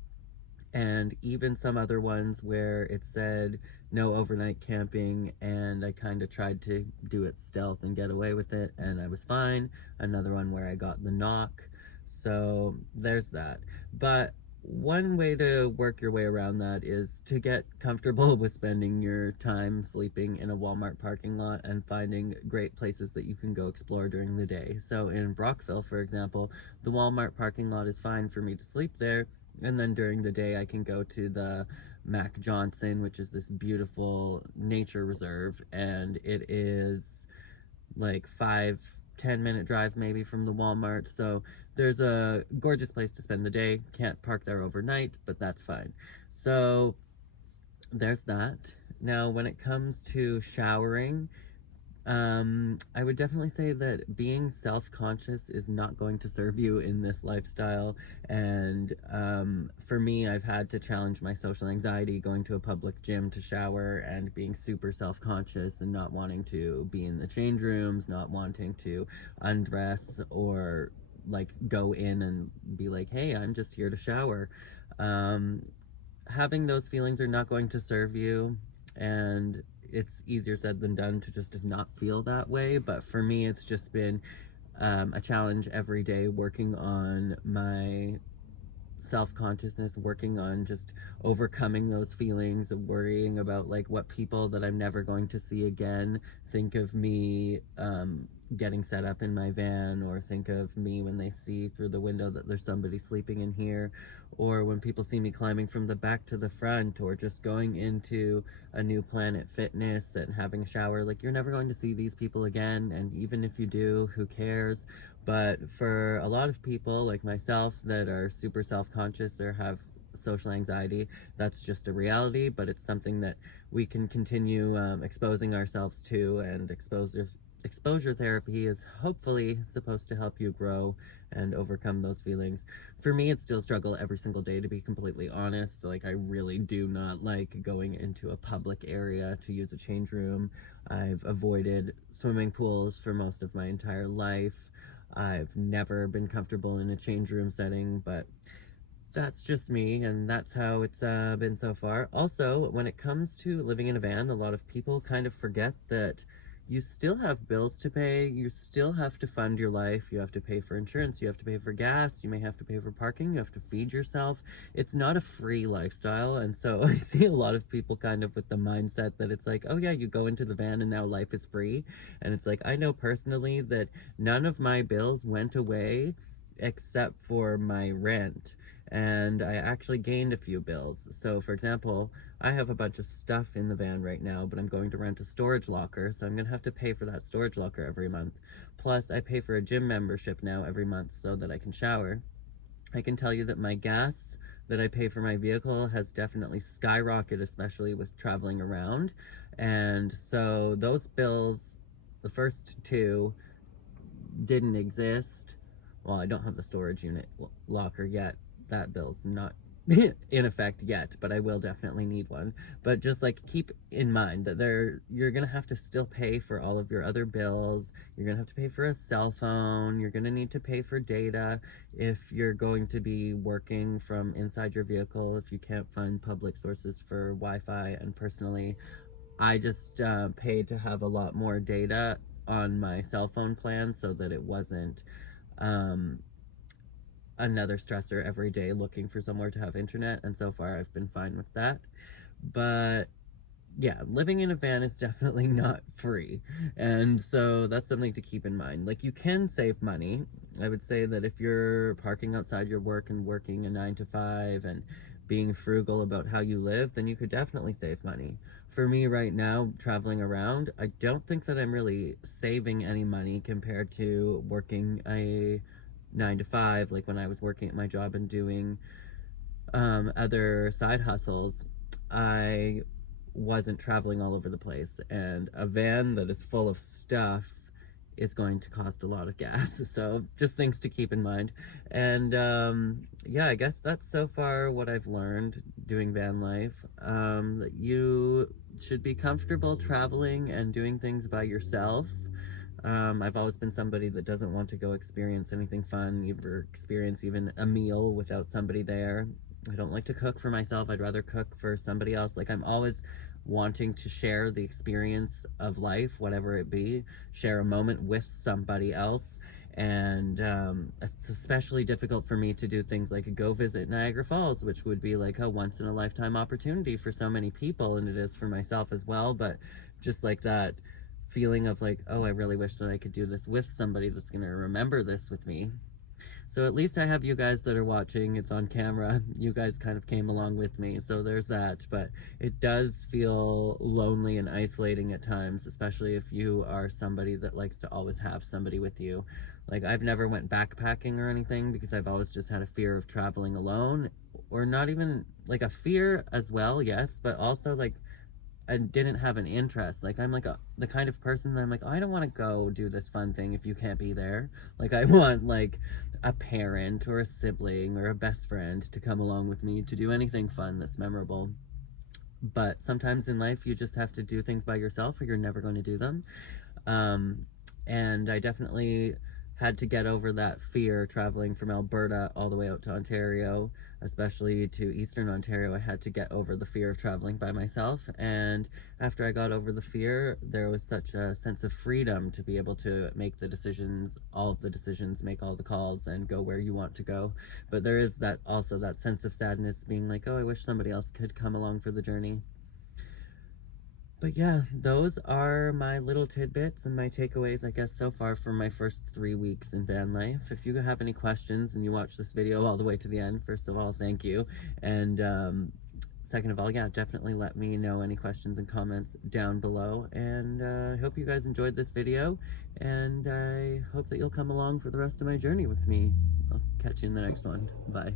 and even some other ones where it said no overnight camping, and I kind of tried to do it stealth and get away with it, and I was fine. Another one where I got the knock, so there's that. But one way to work your way around that is to get comfortable with spending your time sleeping in a Walmart parking lot and finding great places that you can go explore during the day. So in Brockville, for example, the Walmart parking lot is fine for me to sleep there, and then during the day I can go to the Mac Johnson, which is this beautiful nature reserve, and it is like 5-10 minute drive maybe from the Walmart. So there's a gorgeous place to spend the day. Can't park there overnight, but that's fine. So there's that. Now when it comes to showering, I would definitely say that being self-conscious is not going to serve you in this lifestyle. And for me, I've had to challenge my social anxiety going to a public gym to shower and being super self-conscious and not wanting to be in the change rooms, not wanting to undress or like go in and be like, hey, I'm just here to shower. Having those feelings are not going to serve you, and it's easier said than done to just not feel that way. But for me, it's just been a challenge every day, working on my self-consciousness, working on just overcoming those feelings of worrying about like what people that I'm never going to see again think of me getting set up in my van, or think of me when they see through the window that there's somebody sleeping in here, or when people see me climbing from the back to the front, or just going into a new Planet Fitness and having a shower. Like, you're never going to see these people again, and even if you do, who cares? But for a lot of people like myself that are super self-conscious or have social anxiety, that's just a reality. But it's something that we can continue exposing ourselves to, and exposure therapy is hopefully supposed to help you grow and overcome those feelings. For me, it's still a struggle every single day, to be completely honest. Like, I really do not like going into a public area to use a change room. I've avoided swimming pools for most of my entire life. I've never been comfortable in a change room setting, but that's just me, and that's how it's been so far. Also, when it comes to living in a van, a lot of people kind of forget that you still have bills to pay. You still have to fund your life. You have to pay for insurance. You have to pay for gas. You may have to pay for parking. You have to feed yourself. It's not a free lifestyle. And so I see a lot of people kind of with the mindset that it's like, oh yeah, you go into the van and now life is free. And it's like, I know personally that none of my bills went away except for my rent. And I actually gained a few bills. So for example, I have a bunch of stuff in the van right now, but I'm going to rent a storage locker, so I'm going to have to pay for that storage locker every month. Plus, I pay for a gym membership now every month so that I can shower. I can tell you that my gas that I pay for my vehicle has definitely skyrocketed, especially with traveling around. And so those bills, the first two, didn't exist. Well, I don't have the storage unit locker yet. That bill's not in effect yet, but I will definitely need one. But just like keep in mind that you're gonna have to still pay for all of your other bills. You're gonna have to pay for a cell phone. You're gonna need to pay for data if you're going to be working from inside your vehicle, if you can't find public sources for Wi-Fi. And personally, I just paid to have a lot more data on my cell phone plan so that it wasn't another stressor every day looking for somewhere to have internet, and so far I've been fine with that. But yeah, living in a van is definitely not free, and so that's something to keep in mind. Like, you can save money. I would say that if you're parking outside your work and working a 9 to 5 and being frugal about how you live, then you could definitely save money. For me right now, traveling around, I don't think that I'm really saving any money compared to working a 9 to 5, like when I was working at my job and doing other side hustles. I wasn't traveling all over the place. And a van that is full of stuff is going to cost a lot of gas. So just things to keep in mind. And yeah, I guess that's so far what I've learned doing van life. You should be comfortable traveling and doing things by yourself. I've always been somebody that doesn't want to go experience anything fun, or experience even a meal without somebody there. I don't like to cook for myself. I'd rather cook for somebody else. Like, I'm always wanting to share the experience of life, whatever it be, share a moment with somebody else. And it's especially difficult for me to do things like go visit Niagara Falls, which would be like a once-in-a-lifetime opportunity for so many people, and it is for myself as well. But just like that feeling of like, oh, I really wish that I could do this with somebody that's going to remember this with me. So at least I have you guys that are watching. It's on camera. You guys kind of came along with me, so there's that. But it does feel lonely and isolating at times, especially if you are somebody that likes to always have somebody with you. Like, I've never went backpacking or anything because I've always just had a fear of traveling alone, or not even like a fear as well, yes, but also like I didn't have an interest. Like, I'm like the kind of person that I'm like, oh, I don't want to go do this fun thing if you can't be there. Like, I want like a parent or a sibling or a best friend to come along with me to do anything fun that's memorable. But sometimes in life you just have to do things by yourself or you're never going to do them. And I definitely had to get over that fear traveling from Alberta all the way out to Ontario, especially to Eastern Ontario. I had to get over the fear of traveling by myself, and after I got over the fear, there was such a sense of freedom to be able to make the decisions, all of the decisions, make all the calls, and go where you want to go. But there is that also that sense of sadness, being like, oh, I wish somebody else could come along for the journey. But yeah, those are my little tidbits and my takeaways, I guess, so far from my first 3 weeks in van life. If you have any questions and you watch this video all the way to the end, first of all, thank you. And second of all, yeah, definitely let me know any questions and comments down below. And I hope you guys enjoyed this video, and I hope that you'll come along for the rest of my journey with me. I'll catch you in the next one. Bye.